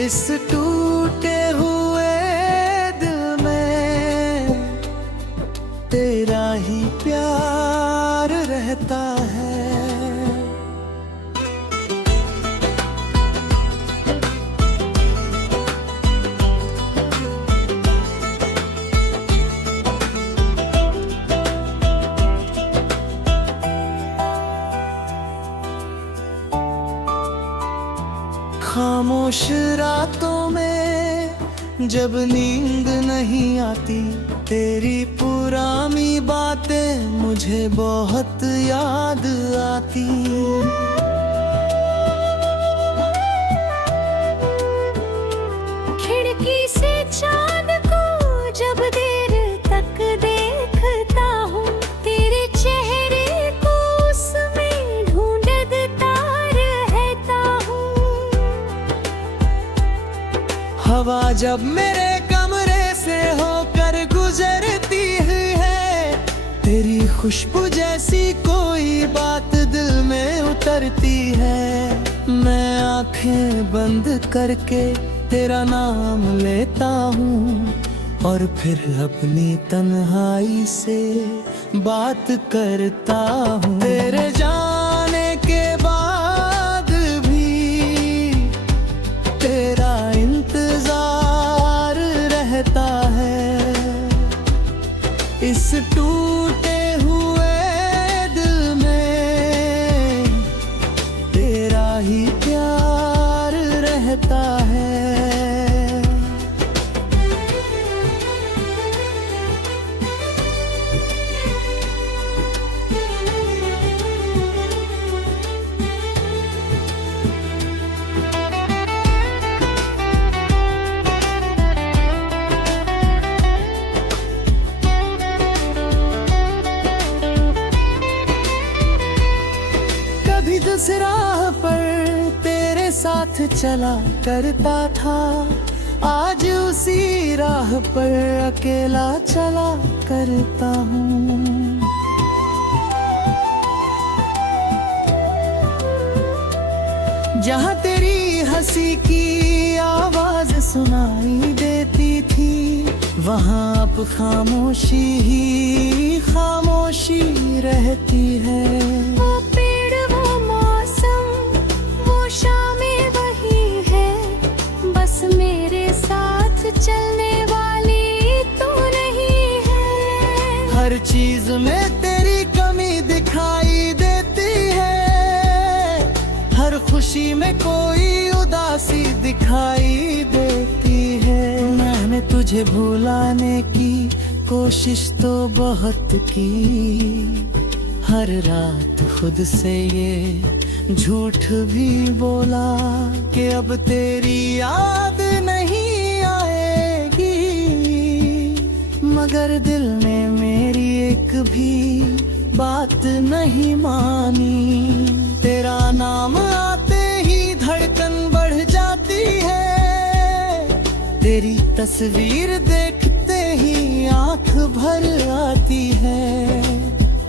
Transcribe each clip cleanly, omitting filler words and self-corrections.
इस टूटे हुए दिल में तेरा ही प्यार रहता है। खामोश रातों में जब नींद नहीं आती, तेरी पुरानी बातें मुझे बहुत याद आती। खिड़की से चांद को जब देर तक देखता हूँ, तेरे चेहरे को उसमें ढूंढता रहता हूँ। हवा जब मेरे कमरे से होकर गुजरती है, तेरी खुशबू जैसी कोई बात दिल में उतरती है। मैं आंखें बंद करके तेरा नाम लेता हूँ और फिर अपनी तन्हाई से बात करता हूँ। तेरे जाने के बाद भी तेरा इंतजार रहता है। इस टूटे हुए दिल में तेरा ही प्यार रहता है। कभी दूसरी राह पर तेरे साथ चला करता था, आज उसी राह पर अकेला चला करता हूँ। जहाँ तेरी हंसी की आवाज सुनाई देती थी, वहाँ अब खामोशी ही खामोशी रहती है। वो पेड़, वो मौसम, वो शामें वही है, बस मेरे साथ चलने वाली तो नहीं है। हर चीज में तेरी कमी दिखाई देती है, हर खुशी में कोई उदासी दिखाई देती है। मैंने तुझे भुलाने की कोशिश तो बहुत की, हर रात खुद से ये झूठ भी बोला कि अब तेरी याद नहीं आएगी, मगर दिल ने मेरी एक भी बात नहीं मानी। तेरा नाम आते ही धड़कन बढ़ जाती है, तेरी तस्वीर देखते ही आंख भर आती है।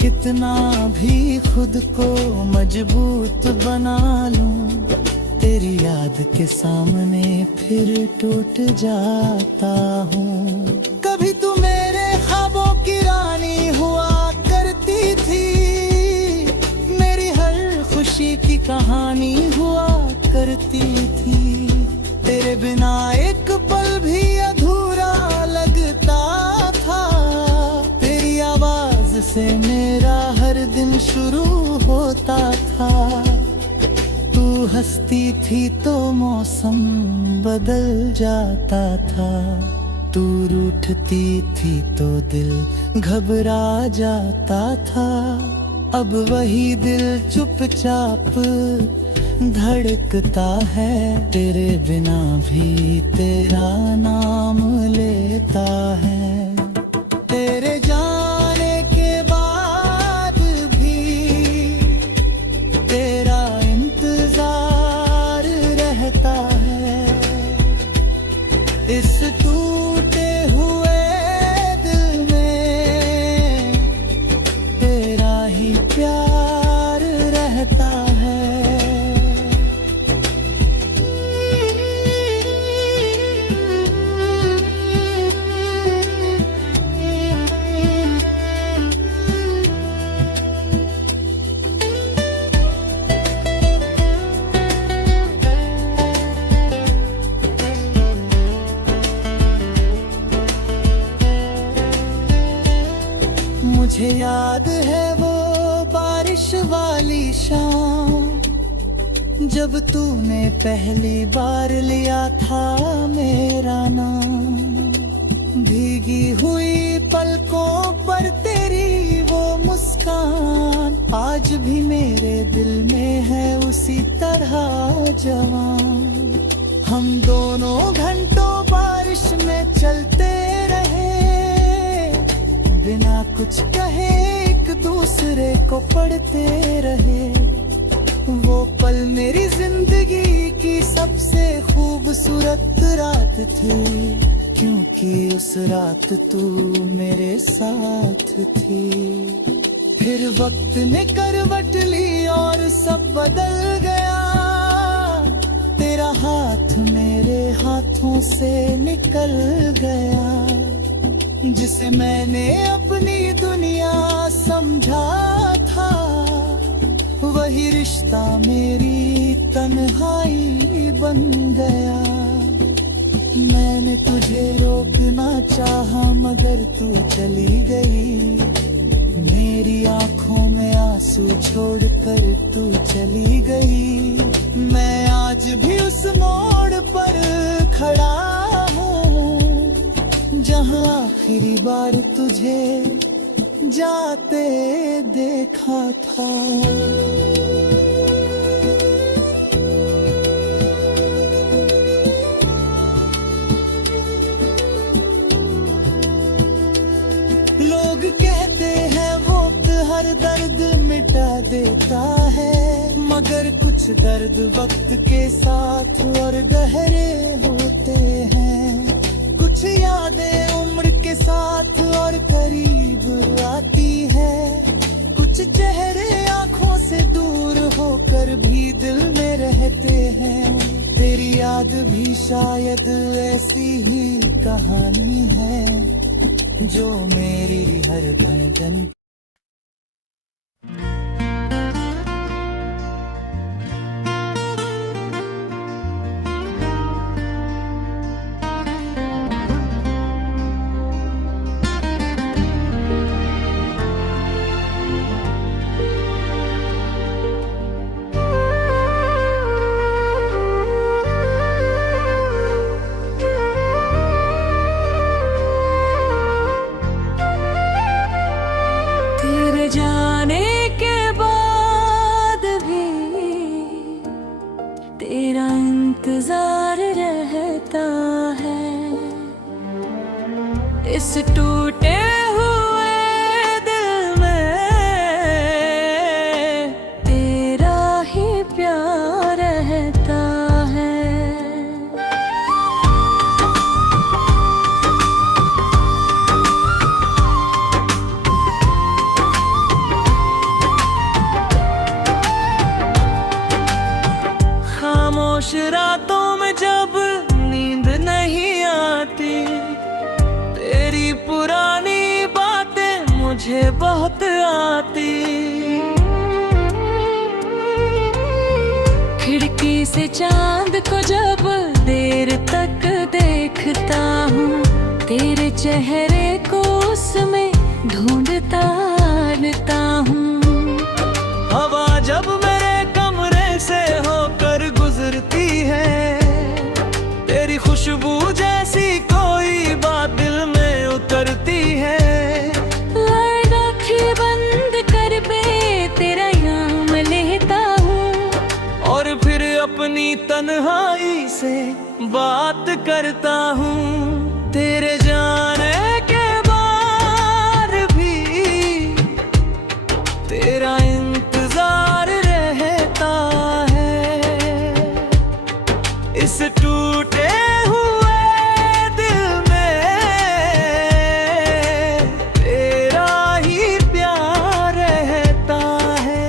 कितना भी खुद को मजबूत बना लूं, तेरी याद के सामने फिर टूट जाता हूँ। कभी तू मेरे ख्वाबों की रानी हुआ करती थी, मेरी हर खुशी की कहानी हुआ करती थी। तेरे बिना एक पल भी अधूरा लगता था, तेरी आवाज से मेरा हर दिन शुरू होता था। तू हंसती थी तो मौसम बदल जाता था, तू रूठती थी तो दिल घबरा जाता था। अब वही दिल चुपचाप धड़कता है, तेरे बिना भी तेरा नाम लेता है। तेरे जाने के बाद भी तेरा इंतजार रहता है। इस टूटे हुए दिल में तेरा ही प्यार रहता है। मुझे याद है वो बारिश वाली शाम, जब तूने पहली बार लिया था मेरा नाम। भीगी हुई पलकों पर तेरी वो मुस्कान आज भी मेरे दिल में है उसी तरह जवान। हम दोनों घंटों बारिश में चलते रहे, बिना कुछ कहे एक दूसरे को पढ़ते रहे। वो पल मेरी जिंदगी की सबसे खूबसूरत रात थी, क्योंकि उस रात तू मेरे साथ थी। फिर वक्त ने करवट ली और सब बदल गया, तेरा हाथ मेरे हाथों से निकल गया। जिसे मैंने अपनी दुनिया समझा था, वही रिश्ता मेरी तन्हाई बन गया। मैंने तुझे रोकना चाहा मगर तू चली गई, मेरी आंखों में आंसू छोड़कर तू चली गई। मैं आज भी उस मोड़ पर खड़ा हूँ, जहाँ आखिरी बार तुझे जाते देखा था। लोग कहते हैं वक्त हर दर्द मिटा देता है, मगर कुछ दर्द वक्त के साथ और गहरे होते हैं। कुछ यादें उम्र के साथ और करीब आती है, कुछ चेहरे आंखों से दूर होकर भी दिल में रहते हैं। तेरी याद भी शायद ऐसी ही कहानी है, जो मेरी हर धड़कन जाने के बाद भी तेरा इंतजार रहता है। इस टूटे हुए दिल में तेरा ही प्यार रहता है। खामोश रातों में जब नींद नहीं आती, तेरी पुरानी बातें मुझे बहुत आती। खिड़की से चांद को जब देर तक देखता हूँ, तेरे चेहरे को उसमें ढूंढता रहता हूँ। हवा जब मेरे कमरे से होकर गुजरती है, तेरी खुशबू जैसी कोई बात दिल में उतरती है। आँखें बंद कर बे तेरा नाम लेता हूँ, और फिर अपनी तन्हाई से बात करता हूँ। तेरे जाने के बाद भी तेरा इंतजार रहता है। इस टूटे हुए दिल में तेरा ही प्यार रहता है।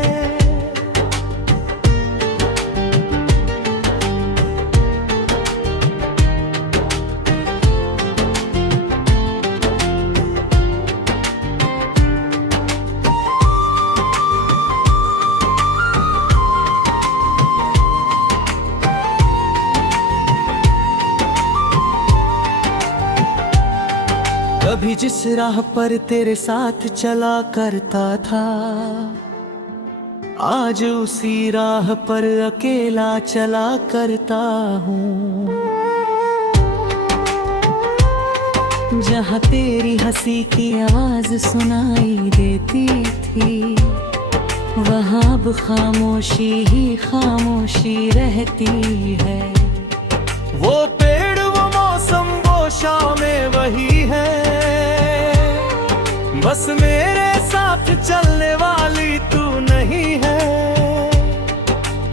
जिस राह पर तेरे साथ चला करता था, आज उसी राह पर अकेला चला करता हूँ। जहाँ तेरी हंसी की आवाज सुनाई देती थी, वहाँ अब खामोशी ही खामोशी रहती है। वो पेड़ वो मौसम वो शामें वही है, बस मेरे साथ चलने वाली तू नहीं है।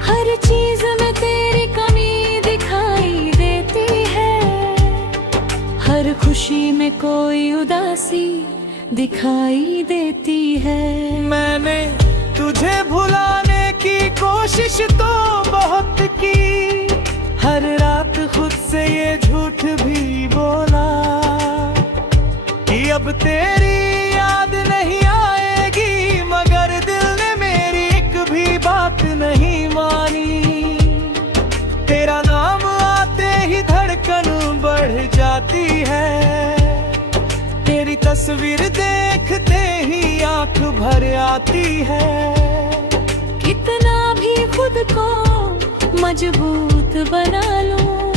हर चीज में तेरी कमी दिखाई देती है, हर खुशी में कोई उदासी दिखाई देती है। मैंने तुझे भुलाने की कोशिश तो बहुत की, हर रात खुद से ये झूठ भी बोला कि अब तेरी याद नहीं आएगी, मगर दिल ने मेरी एक भी बात नहीं मानी। तेरा नाम आते ही धड़कन बढ़ जाती है, तेरी तस्वीर देखते ही आंख भर आती है। कितना भी खुद को मजबूत बना लूं,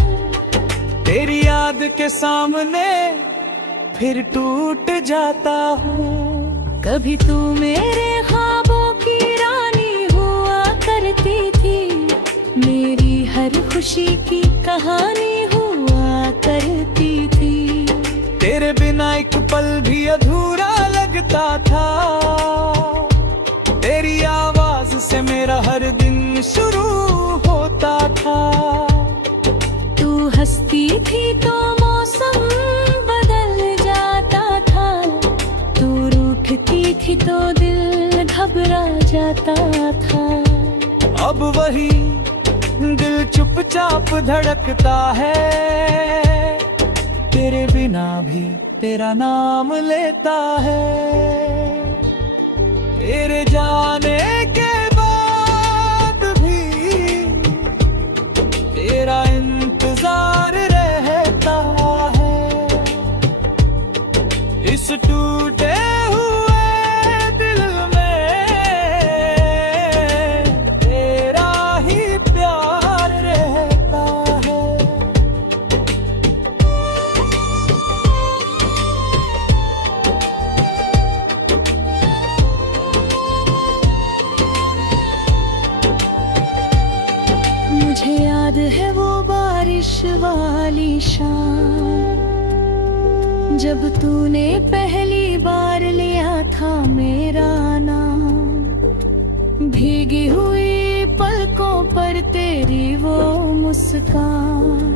तेरी याद के सामने फिर टूट जाता हूँ। कभी तू मेरे ख्वाबों की रानी हुआ करती थी, मेरी हर खुशी की कहानी हुआ करती थी। तेरे बिना एक पल भी अधूरा लगता था, तेरी आवाज से मेरा हर दिन शुरू होता था। तू हंसती थी तो मौसम बदल जाता था, तू रूठती थी तो दिल घबरा जाता था। अब वही दिल चुपचाप धड़कता है, तेरे बिना भी तेरा नाम लेता है। तेरे जाने के बाद भी तेरा इंतजार रहता है, इस टूटे हुए दिल में तेरा ही प्यार रहता है। मुझे याद है वो बारिश वाली शाम, जब तूने पहली बार लिया था मेरा नाम। भीगी हुई पलकों पर तेरी वो मुस्कान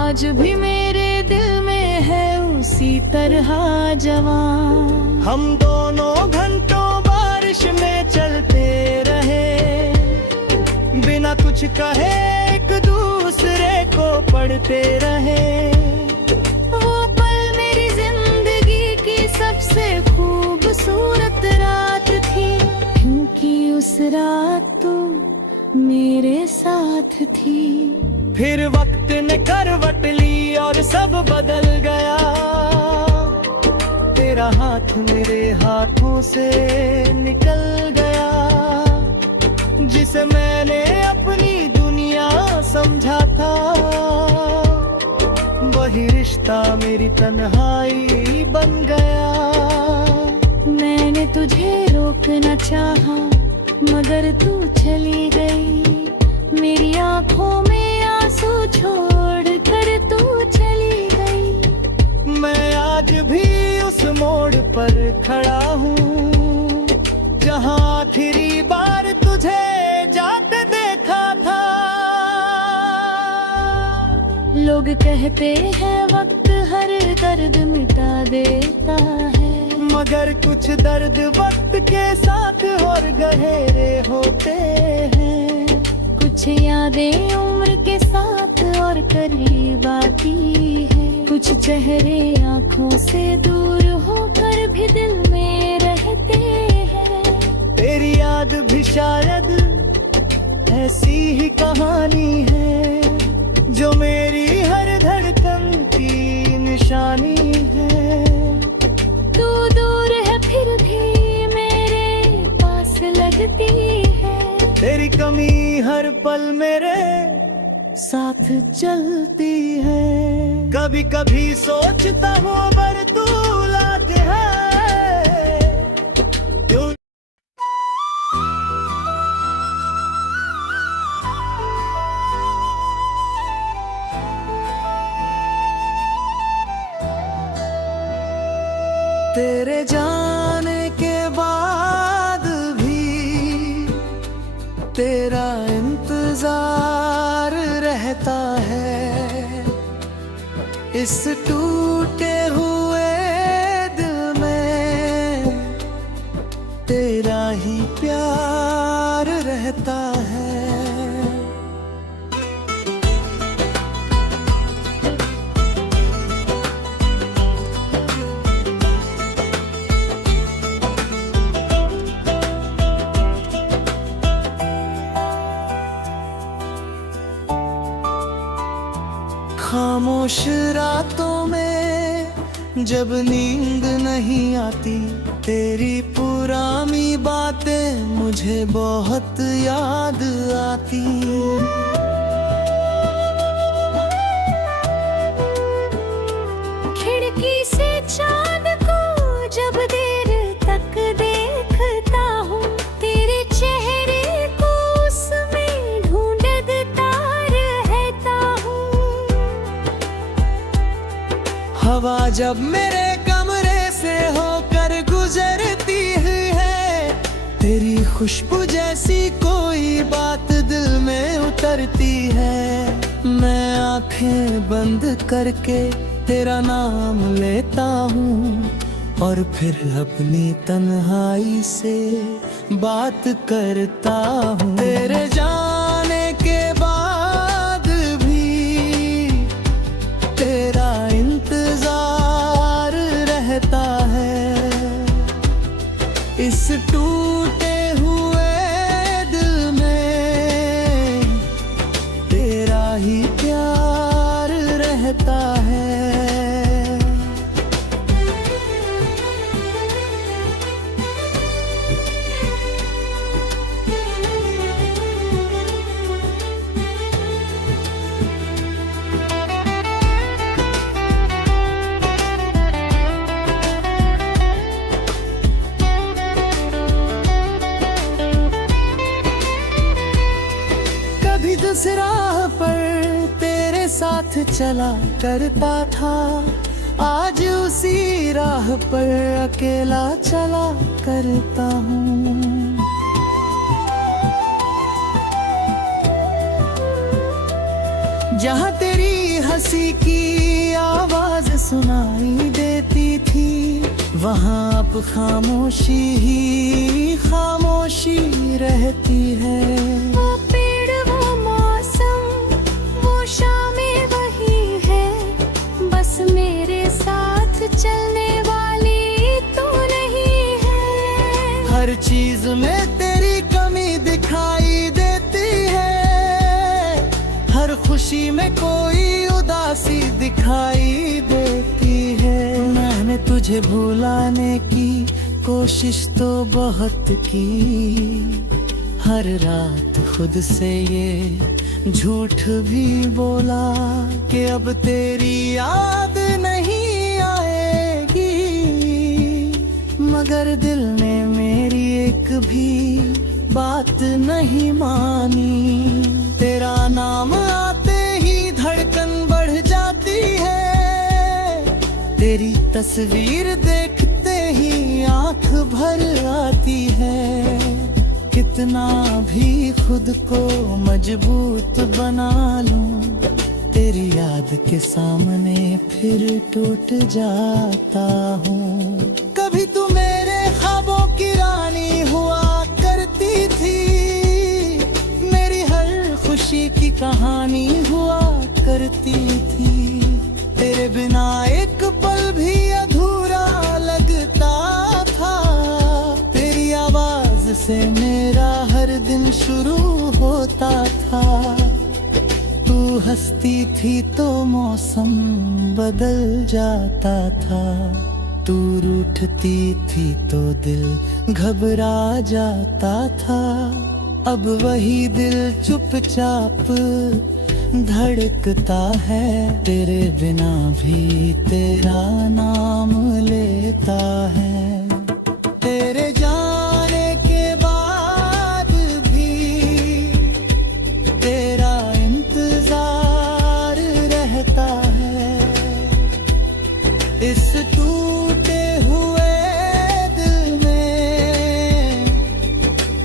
आज भी मेरे दिल में है उसी तरह जवान। हम दोनों घंटों बारिश में चलते रहे, बिना कुछ कहे एक दूसरे को पढ़ते रहे। वो पल मेरी जिंदगी की सबसे खूबसूरत रात थी, क्योंकि उस रात तू मेरे साथ थी। फिर वक्त ने करवट ली और सब बदल गया, तेरा हाथ मेरे हाथों से निकल गया। जिसे मैंने अपनी दुनिया समझा था, वही रिश्ता मेरी तन्हाई बन गया। मैंने तुझे रोकना चाहा, मगर तू चली गई। मेरी आंखों में आंसू छोड़ कर तू चली गई। मैं आज भी उस मोड़ पर खड़ा हूँ, जहाँ आखिरी बार तुझे जाते देखा था। लोग कहते हैं वक्त हर दर्द मिटा देता है, मगर कुछ दर्द वक्त के साथ और गहरे होते हैं। कुछ यादें उम्र के साथ और करीब आती है। कुछ चेहरे आंखों से दूर होकर भी दिल में रहते हैं। तेरी याद भी शायद ऐसी ही कहानी है, जो मेरी हर धड़कन की निशानी है। तेरी कमी हर पल मेरे साथ चलती है। कभी कभी सोचता हूँ अगर तू लाज है क्यों। तेरे जाने के बाद भी तेरा इंतजार रहता है। इस टूटे हुए दिल में तेरा ही प्यार रहता है। खामोश रातों में जब नींद नहीं आती, तेरी पुरानी बातें मुझे बहुत याद आती। खिड़की से चांद को जब देर तक देखता हूँ, तेरे चेहरे को उसमें ढूंढता रहता हूँ। हवा जब मेरे कमरे से होकर गुजरती है, तेरी खुशबू जैसी कोई बात दिल में उतरती है। मैं आंखें बंद करके तेरा नाम लेता हूँ और फिर अपनी तन्हाई से बात करता हूँ। तेरे जाने के बाद भी तेरा इंतजार रहता है। इस टूटे हुए दिल में तेरा ही प्यार रहता है। कभी जिस राह पर तेरे साथ चला करता था, आज उसी राह पर अकेला चला करता हूँ। जहाँ तेरी हंसी की आवाज सुनाई देती थी, वहाँ अब खामोशी ही खामोशी रहती है। वो पेड़, वो मौसम, वो शामें वही है, बस मेरे साथ चलने वाली तो नहीं है। हर चीज में तेरी कमी दिखाई देती है, हर खुशी में कोई उदासी दिखाई देती है। मैंने तुझे भुलाने की कोशिश तो बहुत की, हर रात खुद से ये झूठ भी बोला कि अब तेरी याद नहीं आएगी, मगर दिल ने मेरी एक भी बात नहीं मानी। तेरा नाम आते ही धड़कन बढ़ जाती है, तेरी तस्वीर देखते ही आंख भर आती है। कितना भी खुद को मजबूत बना लूं, तेरी याद के सामने फिर टूट जाता हूँ। कभी तू मेरे ख्वाबों की रानी हुआ करती थी, मेरी हर खुशी की कहानी हुआ करती थी। तेरे बिना एक पल भी अधूरा लगता था, तेरी आवाज से मेरा हर दिन शुरू होता था। तू हंसती थी तो मौसम बदल जाता था, तू रूठती थी तो दिल घबरा जाता था। अब वही दिल चुपचाप धड़कता है, तेरे बिना भी तेरा नाम लेता है। तेरे जाने के बाद भी तेरा इंतजार रहता है। इस टूटे हुए दिल में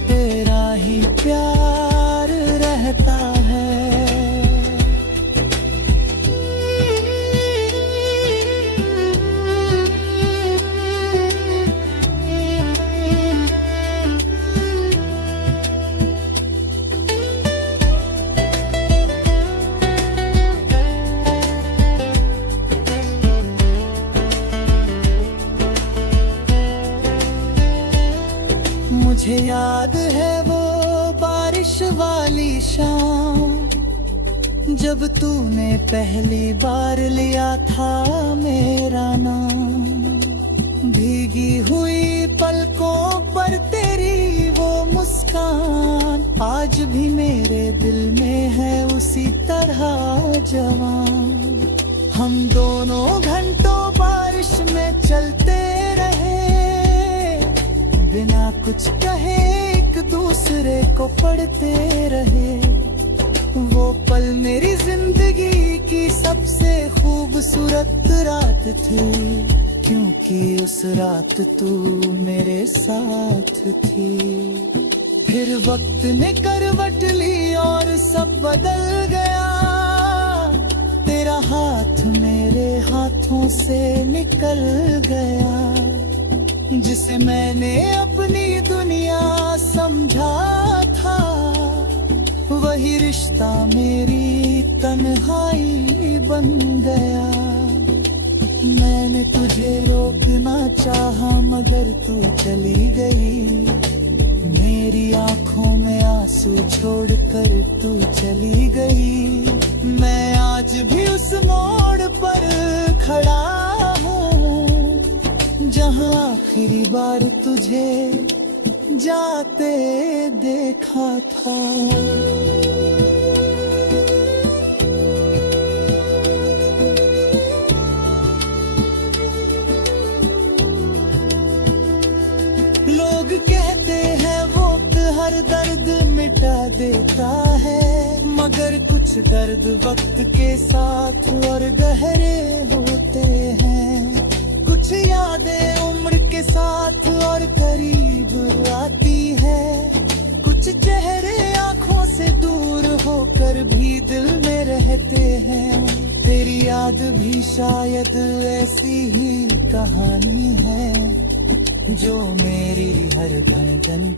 तेरा ही प्यार रहता है। मुझे याद है वो बारिश वाली शाम, जब तूने पहली बार लिया था मेरा नाम। भीगी हुई पलकों पर तेरी वो मुस्कान आज भी मेरे दिल में है उसी तरह जवान। हम दोनों घंटों बारिश में चलते रहे, बिना कुछ कहे एक दूसरे को पढ़ते रहे। वो पल मेरी जिंदगी की सबसे खूबसूरत रात थी, क्योंकि उस रात तू मेरे साथ थी। फिर वक्त ने करवट ली और सब बदल गया, तेरा हाथ मेरे हाथों से निकल गया। जिसे मैंने अपनी दुनिया समझा था, वही रिश्ता मेरी तन्हाई बन गया। मैंने तुझे रोकना चाहा मगर तू चली गई, मेरी आंखों में आंसू छोड़कर तू चली गई। मैं आज भी उस मोड़ पर खड़ा हूँ, जहाँ आखिरी बार तुझे जाते देखा था। लोग कहते हैं वक्त हर दर्द मिटा देता है, मगर कुछ दर्द वक्त के साथ और गहरे होते हैं। कुछ यादें उम्र के साथ और करीब आती है, कुछ चेहरे आंखों से दूर होकर भी दिल में रहते हैं। तेरी याद भी शायद ऐसी ही कहानी है, जो मेरी हर धड़कन